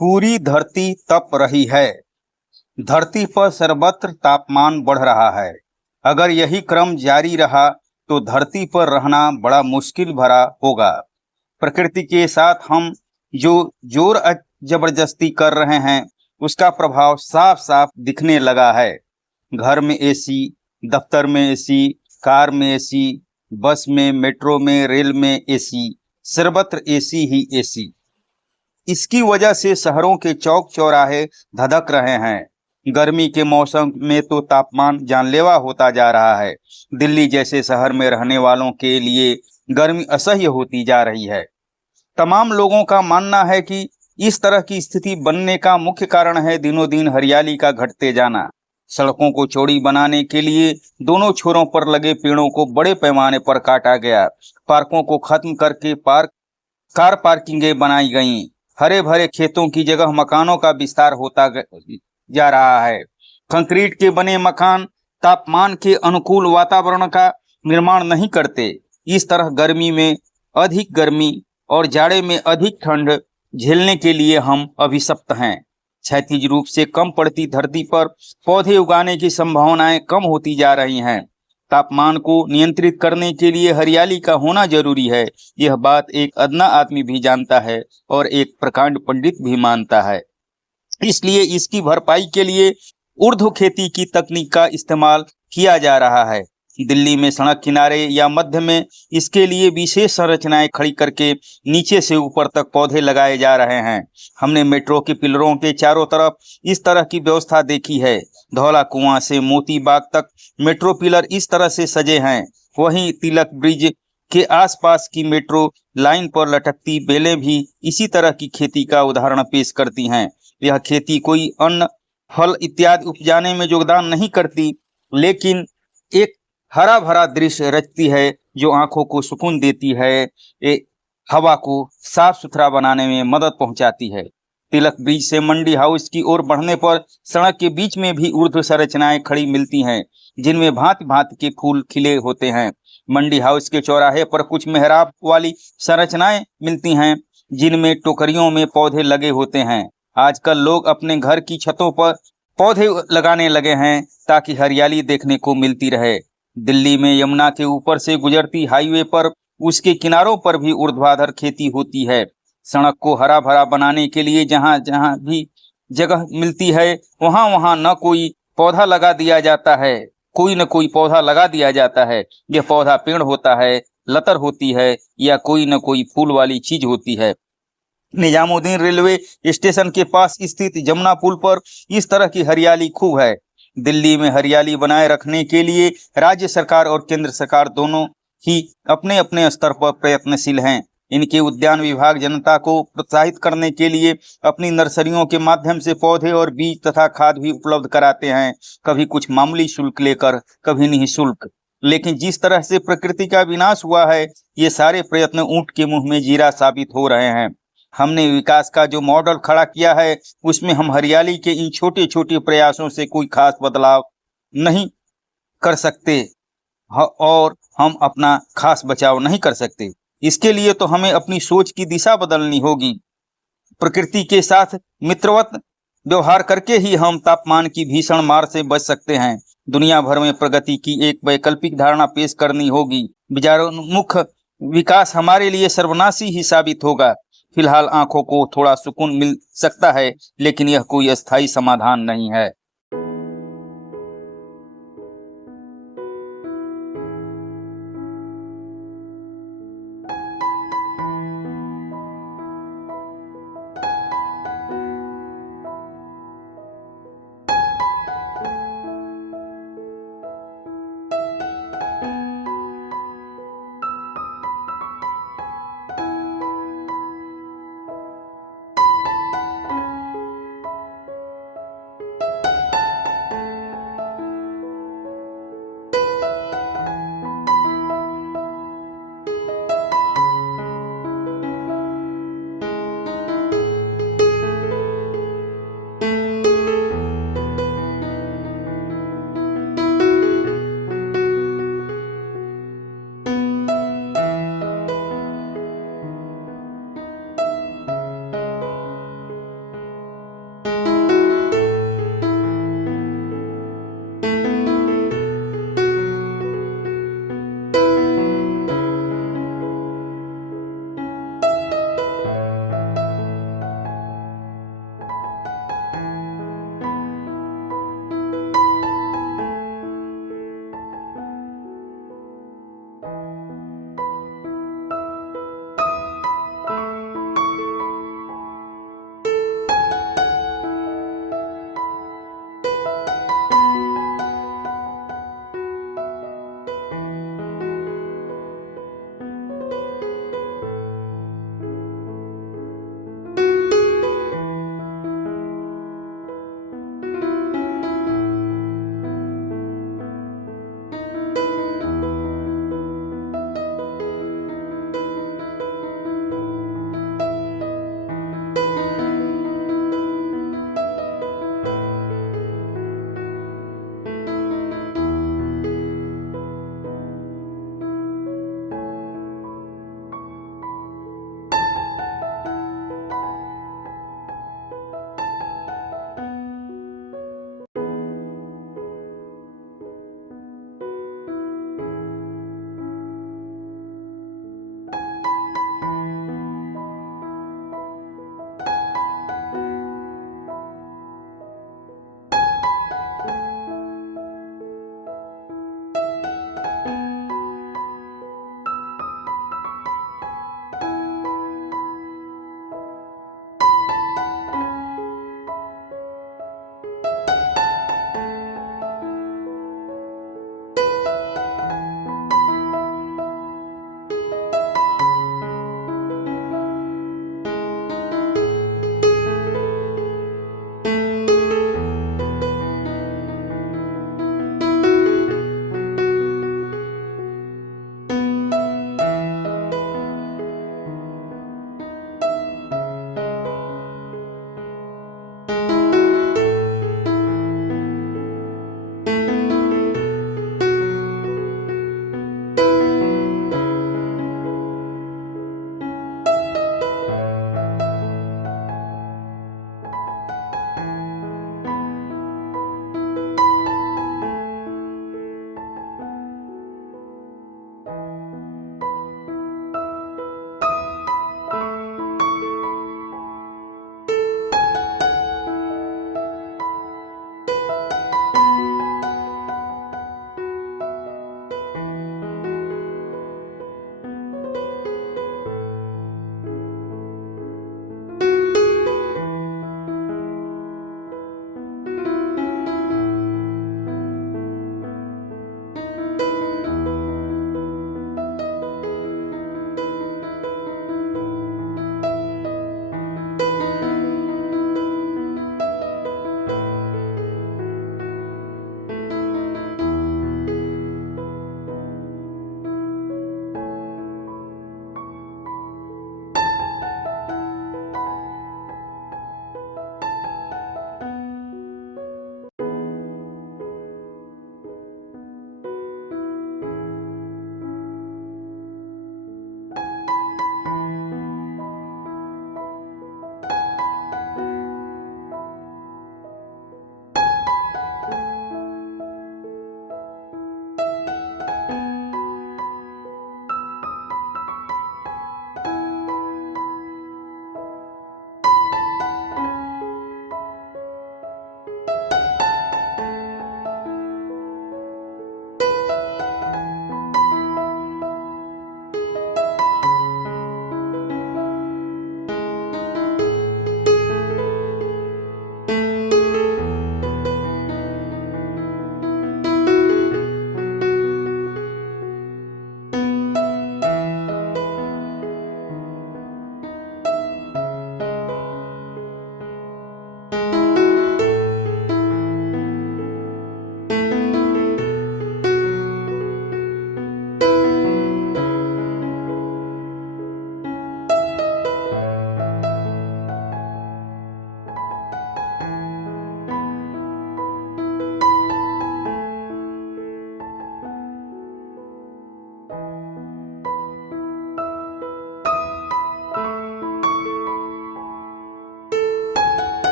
पूरी धरती तप रही है। धरती पर सर्वत्र तापमान बढ़ रहा है। अगर यही क्रम जारी रहा तो धरती पर रहना बड़ा मुश्किल भरा होगा। प्रकृति के साथ हम जो जोर जबरदस्ती कर रहे हैं उसका प्रभाव साफ साफ दिखने लगा है। घर में एसी, दफ्तर में एसी, कार में एसी, बस में, मेट्रो में, रेल में एसी, सर्वत्र एसी ही एसी। इसकी वजह से शहरों के चौक चौराहे धधक रहे हैं। गर्मी के मौसम में तो तापमान जानलेवा होता जा रहा है। दिल्ली जैसे शहर में रहने वालों के लिए गर्मी असह्य होती जा रही है। तमाम लोगों का मानना है कि इस तरह की स्थिति बनने का मुख्य कारण है दिनों दिन हरियाली का घटते जाना। सड़कों को चौड़ी बनाने के लिए दोनों छोरों पर लगे पेड़ों को बड़े पैमाने पर काटा गया। पार्कों को खत्म करके कार पार्किंगें बनाई गईं। हरे भरे खेतों की जगह मकानों का विस्तार होता जा रहा है। कंक्रीट के बने मकान तापमान के अनुकूल वातावरण का निर्माण नहीं करते। इस तरह गर्मी में अधिक गर्मी और जाड़े में अधिक ठंड झेलने के लिए हम अभिशप्त हैं। क्षैतिज रूप से कम पड़ती धरती पर पौधे उगाने की संभावनाएं कम होती जा रही हैं। तापमान को नियंत्रित करने के लिए हरियाली का होना जरूरी है। यह बात एक अदना आदमी भी जानता है और एक प्रकांड पंडित भी मानता है। इसलिए इसकी भरपाई के लिए ऊर्ध्व खेती की तकनीक का इस्तेमाल किया जा रहा है। दिल्ली में सड़क किनारे या मध्य में इसके लिए विशेष संरचनाएं खड़ी करके नीचे से ऊपर तक पौधे लगाए जा रहे हैं। हमने मेट्रो के पिलरों के चारों तरफ इस तरह की व्यवस्था देखी है। धौला कुआं से मोती बाग तक मेट्रो पिलर इस तरह से सजे हैं। वहीं तिलक ब्रिज के आसपास की मेट्रो लाइन पर लटकती बेलें भी इसी तरह की खेती का उदाहरण पेश करती हैं। यह खेती कोई अन्न, फल इत्यादि उपजाने में योगदान नहीं करती, लेकिन एक हरा भरा दृश्य रचती है जो आंखों को सुकून देती है, हवा को साफ सुथरा बनाने में मदद पहुंचाती है। तिलक ब्रिज से मंडी हाउस की ओर बढ़ने पर सड़क के बीच में भी ऊर्ध्व संरचनाएं खड़ी मिलती हैं जिनमें भांति भांति के फूल खिले होते हैं। मंडी हाउस के चौराहे पर कुछ मेहराब वाली संरचनाएं मिलती हैं जिनमें टोकरियों में पौधे लगे होते हैं। आजकल लोग अपने घर की छतों पर पौधे लगाने लगे हैं ताकि हरियाली देखने को मिलती रहे। दिल्ली में यमुना के ऊपर से गुजरती हाईवे पर उसके किनारों पर भी ऊर्ध्वाधर खेती होती है। सड़क को हरा भरा बनाने के लिए जहाँ जहाँ भी जगह मिलती है वहाँ वहाँ न कोई पौधा लगा दिया जाता है, कोई न कोई पौधा लगा दिया जाता है। यह पौधा पेड़ होता है, लतर होती है या कोई न कोई फूल वाली चीज होती है। निजामुद्दीन रेलवे स्टेशन के पास स्थित जमुना पुल पर इस तरह की हरियाली खूब है। दिल्ली में हरियाली बनाए रखने के लिए राज्य सरकार और केंद्र सरकार दोनों ही अपने अपने स्तर पर प्रयत्नशील हैं। इनके उद्यान विभाग जनता को प्रोत्साहित करने के लिए अपनी नर्सरियों के माध्यम से पौधे और बीज तथा खाद भी उपलब्ध कराते हैं, कभी कुछ मामूली शुल्क लेकर, कभी निःशुल्क। लेकिन जिस तरह से प्रकृति का विनाश हुआ है, ये सारे प्रयत्न ऊंट के मुंह में जीरा साबित हो रहे हैं। हमने विकास का जो मॉडल खड़ा किया है उसमें हम हरियाली के इन छोटे छोटे प्रयासों से कोई खास बदलाव नहीं कर सकते और हम अपना खास बचाव नहीं कर सकते। इसके लिए तो हमें अपनी सोच की दिशा बदलनी होगी। प्रकृति के साथ मित्रवत व्यवहार करके ही हम तापमान की भीषण मार से बच सकते हैं। दुनिया भर में प्रगति की एक वैकल्पिक धारणा पेश करनी होगी। विचारोन्मुख विकास हमारे लिए सर्वनाशी ही साबित होगा। फिलहाल आंखों को थोड़ा सुकून मिल सकता है, लेकिन यह कोई अस्थायी समाधान नहीं है।